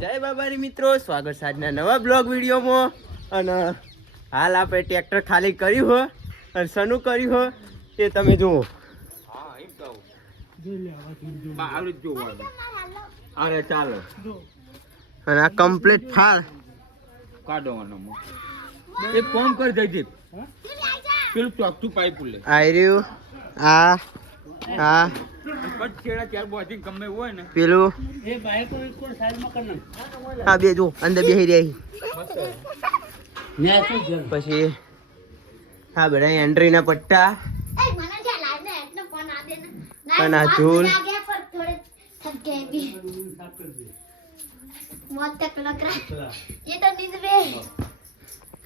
જય બાબારી મિત્રો, સ્વાગત છે આજના નવા બ્લોગ વિડીયોમાં. અને હાલ આપણે ટ્રેક્ટર ખાલી કર્યું હો અને શનું કર્યું હો તે તમે જુઓ. અરે ચાલો અને આ કમ્પ્લીટ ફાળ કાઢવાનો એક કામ કરી દેજે પેલું ચોકઠું પાઇપ લે આઈ રહ્યું. આ બટ છેડા ચાર બોધી ગમે હોય ને પેલું એ બાઈક કોઈ સાઈડમાં કર નાખ. આ બે જો અંદર બેહી રહી. મેં શું કર પછી હા બધા એન્ટ્રીના પટ્ટા અને આ ઝૂલ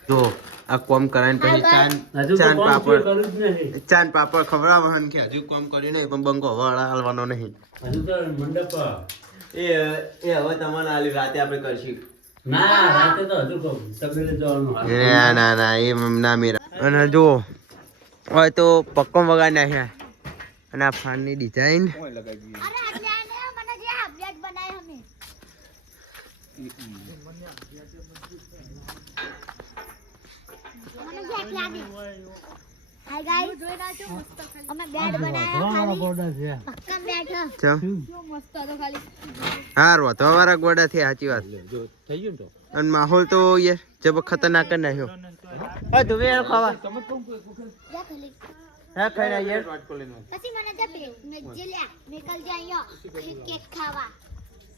જો આ કોમ કરાય પછી ચાંદ પાપડ ખવડાવવાનું કે હજુ કોમ કર્યું નહીં પણ બંકો વાળા હાલવાનો નહીં. હજુ તો મંડપ એ હવે તમારે આલી રાતે આપણે કરશું. ના રાતે તો હજુ કહું તબેલે જવાનું ના એ ના મેરા. અને જો હોય તો પક્કો વગાડી નાખ્યા અને આ ફાનની ડિઝાઇન હા રોતો વાળા ગોડા થયા. સાચી વાત. અને માહોલ તો યાર જબ ખતરનાક જ નાખ્યો. હા તું યાર ખાવા હા ખાઈ યાર.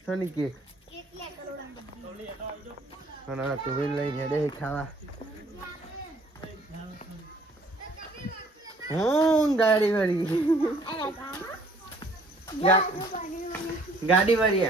શની કેક અને તું લઈને હેડે ખાવા. ગાડી વાળી ગાડી વાળી